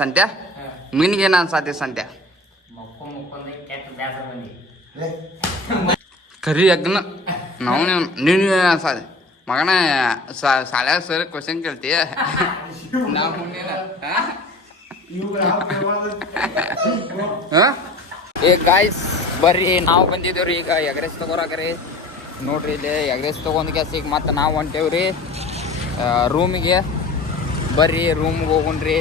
ಸಂತ್ಯ ನಿನ್ಗೇನ ಅನ್ಸಾತಿ ಸಂತ್ಯ ಕರಿ ಅಗ್ನ ನಾವು ನೀನು ಅನ್ಸಾದೆ ಮಗನ ಶಾಲೆ ಸರ್ ಕ್ವಶನ್ ಕೇಳ್ತೀಯ ನಾವು ಏ ಗಾಯ್ಸ್ ಬರ್ರಿ ನಾವು ಬಂದಿದ್ದೇವ್ರಿ ಈಗ ಎಗ್ರೆಸ್ ತಗೋರಾಕ್ರಿ ನೋಡ್ರಿ ಇಲ್ಲಿ ಎಗ್ರೆಸ್ ತೊಗೊಂಡ್ ಈಗ ಮತ್ತೆ ನಾವು ಹೊಂಟೇವ್ರಿ ರೂಮಿಗೆ ಬರ್ರಿ ರೂಮ್ಗೆ ಹೋಗುಣ್ರಿ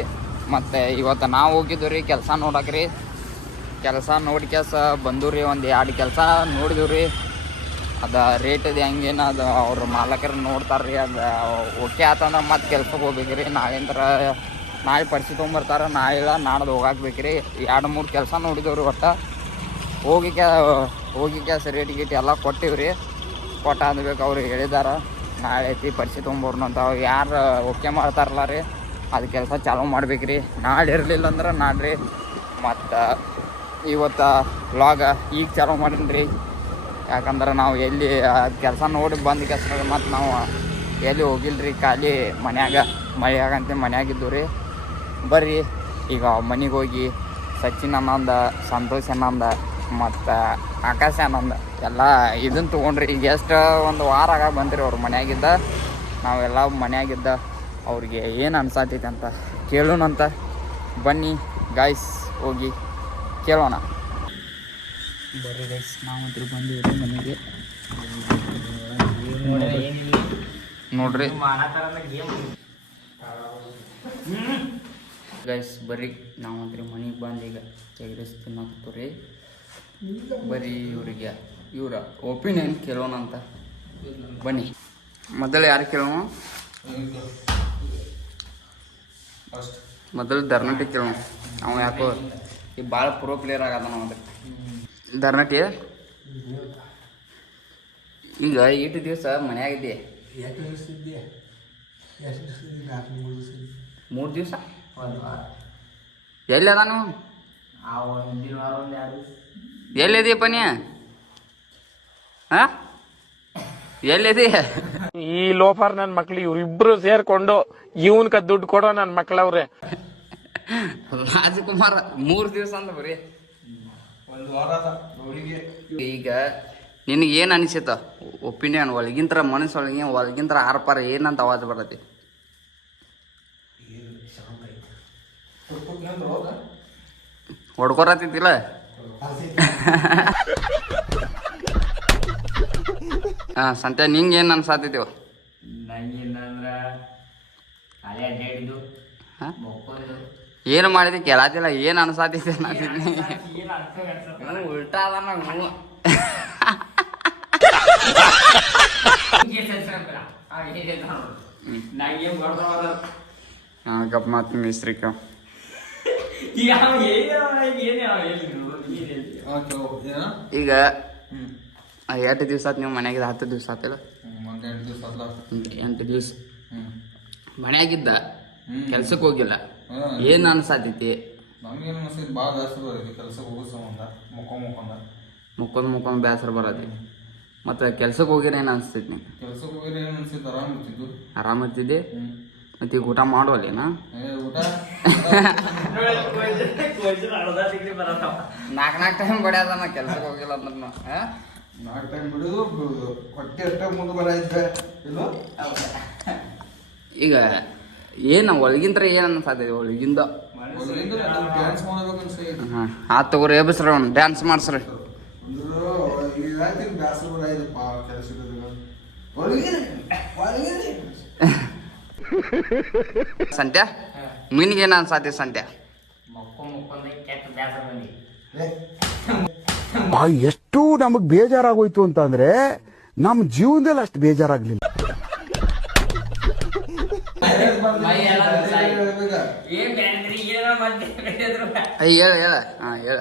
ಮತ್ತು ಇವತ್ತು ನಾವು ಹೋಗಿದ್ದೀವಿ ರೀ ಕೆಲಸ ನೋಡಕ್ರಿ ಕೆಲಸ ನೋಡಿ ಬಂದೂರಿ ಒಂದು 2 ಕೆಲಸ ನೋಡಿದೀವಿ ಅದು ರೇಟ್ ಇದೆ ಹೆಂಗೇನು ಅದು ಅವ್ರ ಮಾಲಕರು ನೋಡ್ತಾರೆ ರೀ ಅದು ಓಕೆ ಆತಂದ್ರೆ ಮತ್ತೆ ಕೆಲ್ಸಕ್ಕೆ ಹೋಗ್ಬೇಕ್ರಿ ನಾಳೆ ಪರಿಸ್ಥಿತಿ ತೊಗೊಂಬರ್ತಾರೆ ನಾಳೆ ನಾಡ್ದು ಹೋಗಾಕ್ಬೇಕ್ರಿ 2-3 ಕೆಲಸ ನೋಡಿದವ್ರಿ ಒಟ್ಟು ಹೋಗಿ ಕ್ಯಾಸ್ ರೇಟ್ ಗೀಟ್ ಎಲ್ಲ ಕೊಟ್ಟಿವ್ರಿ ಕೊಟ್ಟ ಅಂದ್ಬೇಕು ಅವ್ರು ಹೇಳಿದಾರ ನಾಳೆ ಐತಿ ಪರಿಸ್ಥಿತಿ ತೊಗೊಂಬರ್ನು ಅಂತ ಯಾರು ಓಕೆ ಮಾಡ್ತಾರಲ್ಲ ರೀ ಅದು ಕೆಲಸ ಚಾಲೂ ಮಾಡ್ಬೇಕ್ರಿ ನಾಳೆ ಇರಲಿಲ್ಲ ಅಂದ್ರೆ ನಾಡ್ರಿ ಮತ್ತು ಇವತ್ತು ವ್ಲಾಗ ಈಗ ಚಾಲೂ ಮಾಡೀನಿ ಯಾಕಂದ್ರೆ ನಾವು ಎಲ್ಲಿ ಕೆಲಸ ನೋಡಿ ಬಂದು ಕೆಲಸ ಮತ್ತು ನಾವು ಎಲ್ಲಿ ಹೋಗಿಲ್ರಿ ಖಾಲಿ ಮಳೆಯಾಗಂತ ಮನ್ಯಾಗಿದ್ದು ರೀ ಬರ್ರಿ ಈಗ ಮನೆಗೆ ಹೋಗಿ ಸಚಿನ್ ಅನ್ನೊಂದು ಸಂತೋಷ್ ಅನ್ನೊಂದ ಮತ್ತು ಆಕಾಶ ಅನ್ನೊಂದು ಎಲ್ಲ ಇದನ್ನು ತೊಗೊಂಡ್ರಿ ಈಗ ಎಷ್ಟು ಒಂದು ವಾರ ಆಗ ಬಂದ್ರಿ ಅವ್ರು ಮನ್ಯಾಗಿದ್ದ ನಾವೆಲ್ಲ ಮನ್ಯಾಗಿದ್ದ ಅವ್ರಿಗೆ ಏನು ಅನ್ಸಾತೈತೆ ಅಂತ ಕೇಳೋಣಂತ ಬನ್ನಿ ಗಾಯ್ಸ್ ಹೋಗಿ ಕೇಳೋಣ ಬರ್ರಿ ಗೈಸ್ ನಾವಂತೂ ಬಂದಿವ್ರಿ ಮನೆಗೆ ನೋಡ್ರಿ ಗೈಸ್ ಬರ್ರಿ ನಾವಂತೂ ಮನೆಗೆ ಬಂದು ಈಗ ಎಗ್ರೆಸ್ ತಿನ್ನೋಕ್ತೀವಿ ಬರೀ ಇವರ ಒಪಿನಿಯನ್ ಕೇಳೋಣ ಅಂತ ಬನ್ನಿ ಮೊದಲು ಯಾರು ಕೇಳೋಣ ಮೊದಲು ಧರ್ನಟಿ ಕೇಳೋಣ ಅವ ಯಾಕೋ ಈ ಭಾಳ ಪ್ರೋ ಪ್ಲೇಯರ್ ಆಗದ ನಾವು ಅದಕ್ಕೆ ಧರ್ನಟಿ ಈಗ 8 ದಿವಸ ಮನೆಯಾಗಿದ್ದೆ 3 ದಿವಸ ಎಲ್ಲಿ ಅದ ನೀವು ಎಲ್ಲಿದೀಯಪ್ಪ ನೀ ಎಲ್ಲಿದೀಯ ಈ ಲೋಫರ್ ನನ್ನ ಮಕ್ಳು ಇವ್ರಿಬ್ರು ಸೇರ್ಕೊಂಡು ಇವನ್ಕ ದುಡ್ಡು ಕೊಡೋ ನನ್ನ ಮಕ್ಳವ್ರೆ ರಾಜಕುಮಾರ್ 3 ದಿವಸ ಅಂದ ಬರೀ ಈಗ ನಿನಗೆ ಏನು ಅನಿಸುತ್ತ ಒಪಿನಿಯನ್ ಒಳಗಿಂತ್ರ ಮನಸ್ಸೊಳಗೆ ಒಳಗಿಂತ್ರ ಆರ್ಪಾರ ಏನಂತ ಅವಾಜ್ ಬರತ್ತೆ ಹೊಡ್ಕೊರತ್ತಿಲ್ಲ ಹಾಂ ಸಂತೆ ನಿಂಗೆ ಏನು ಅನ್ಸಾತಿದ್ದೇವ ಏನು ಮಾಡಿದೆ ಕೇಳತ್ತಿಲ್ಲ ಏನು ಅನ್ಸಾತೈತೆ ಉಲ್ಟಾ ಅದ ನಾವು ಗಪ್ ಮಾತು ಮಿಸ್ತ್ರಿಕ ಈಗ 8 ದಿವಸ ಆತು ನೀವು ಮನ್ಯಾಗಿದ್ದ 10 ದಿವಸ ಆತಿಲ್ಲ 8 ದಿವಸ ಮನ್ಯಾಗಿದ್ದ ಕೆಲ್ಸಕ್ಕೆ ಹೋಗಿಲ್ಲ ಏನು ಅನ್ಸಾತೈತಿ ಮುಕ್ಕೊಂಡ್ ಬೇಸರ ಬರತಿ ಮತ್ತು ಕೆಲ್ಸಕ್ಕೆ ಹೋಗಿರ ಏನು ಅನಿಸ್ತೈತಿ ನೀವು ಆರಾಮಿರ್ತಿದ್ದೆ ಮತ್ತೆ ಈಗ ಊಟ ಮಾಡುವಲ್ಲೇನಾ 4 ಟೈಮ್ ಬಡಿಯೋದ ನಾ ಕೆಲ್ಸಕ್ಕೆ ಹೋಗಿಲ್ಲ ಅಂದ್ರೆ 4 ಟೈಮ್ ಬಿಡೋದು ಹೊಟ್ಟೆ ಅಷ್ಟೇ ಮುಂದೆ ಬರೈತೆ ಈಗ ಏನು ಒಳಗಿಂತ್ರ ಏನು ಅನ್ಸಾತೈತಿ ಒಳಗಿಂದ ಹಾಂ ಆತು ತಗೋರಿ ಎಬ್ಸ್ರಿ ಅವ್ನು ಡ್ಯಾನ್ಸ್ ಮಾಡ್ಸ್ರಿ ಸಂತ್ಯ ನಿನಗೇನು ಅನ್ಸಾತಿ ಸಂತ್ಯ ಎಷ್ಟು ನಮಗ್ ಬೇಜಾರಾಗೋಯ್ತು ಅಂತಂದ್ರೆ ನಮ್ಮ ಜೀವನದಲ್ಲಿ ಅಷ್ಟು ಬೇಜಾರಾಗ್ಲಿಲ್ಲ ಹೇಳ ಹಾಂ ಹೇಳ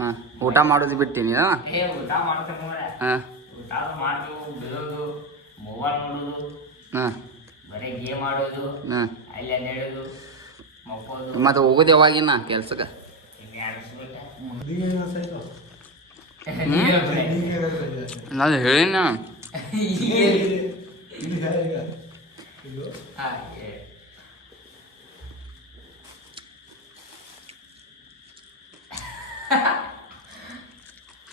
ಹಾಂ ಊಟ ಮಾಡೋದು ಬಿಟ್ಟಿನಿ ಹಾಂ ಹಾಂ ಮತ್ತೆ ಹೋಗೋದು ಯಾವಾಗಿನ ಕೆಲ್ಸಕ್ಕೆ ನಾನು ಹೇಳಿನ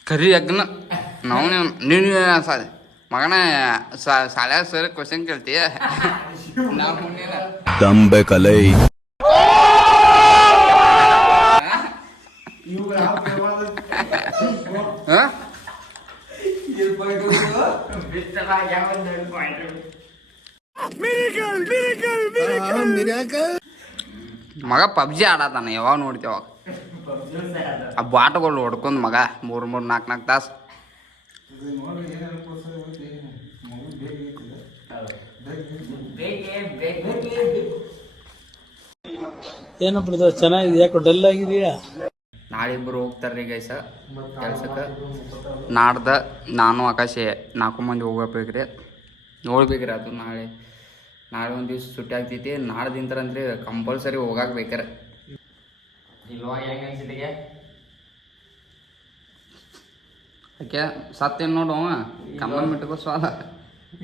ಕರಿ ಯಜ್ಞ ನಾವು ನೀನು ಮಗನ ಶಾಲ್ಯಾಗ ಸರ್ ಕ್ವಶನ್ ಕೇಳ್ತೀಯ ತಂಬೆ ಕಲೈ ಮಗ ಪಬ್ಜಿ ಆಡತಾನ ಯಾವಾಗ ನೋಡ್ತೇವ ಆ ಬಾಟಗಳು ಹೊಡ್ಕೊಂಡ್ ಮಗ 3-4 ತಾಸು ಏನಪ್ಪ ಇದು ಚೆನ್ನಾಗಿದೆ, ಯಾಕೋ ಡಲ್ ಆಗಿದೆಯಾ? ನಾಳೆ ಇಬ್ಬರು ಹೋಗ್ತಾರ್ರಿ ಗೈಸ ಕೆಲ್ಸಕ್ಕೆ. ನಾಡ್ದ ನಾನು ಆಕಾಶ 4 ಮಂದಿ ಹೋಗ್ಬೇಕ್ರಿ. ನೋಡ್ಬೇಕ್ರಿ ಅದು ನಾಳೆ ಒಂದು ದಿವ್ಸ ಸುಟ್ಟಿ ಆಗ್ತೈತಿ. ನಾಡ್ದಿಂತರ ಅಂದ್ರೆ ಕಂಪಲ್ಸರಿ ಹೋಗಾಕ್ ಬೇಕಾರ. ಇಲ್ವಾ ಹೆಂಗ ಅನ್ಸಿಟ್ಟಿಗೆ ಯಾಕೆ ಸತ್ತೇನು ನೋಡು ಕಮ್ಮನ್ ಮಿಟ್ಕೋ ಸ್ವಾದ.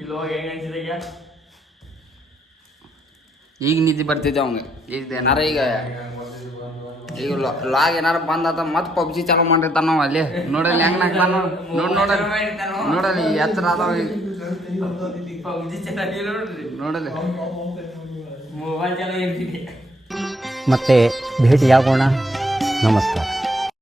ಇಲ್ವಾ ಹೆಂಗ ಅನ್ಸಿಟ್ಟಿಗೆ ಈಗ ನಿದ್ದೆ ಬರ್ತಿದ್ದೆ ಅವಂಗ. ಈಗ ಏನಾರ ಈಗ ಲಾಗ್ ಏನಾರ ಬಂದಾತ ಮತ್ತೆ ಪಬ್ಜಿ ಚಾಲೂ ಮಾಡಿರ್ತಾನ ನಾವು ಅಲ್ಲಿ. ನೋಡಲ್ಲಿ ಹೆಂಗ್ ನಾಕ್ತಾನ ನೋಡಲ್ಲಿ ಎತ್ತರ ಅದಾವ ನೋಡಲ್ಲಿ ಮತ್ತೆ ಭೇಟಿಯಾಗೋಣ. ನಮಸ್ಕಾರ.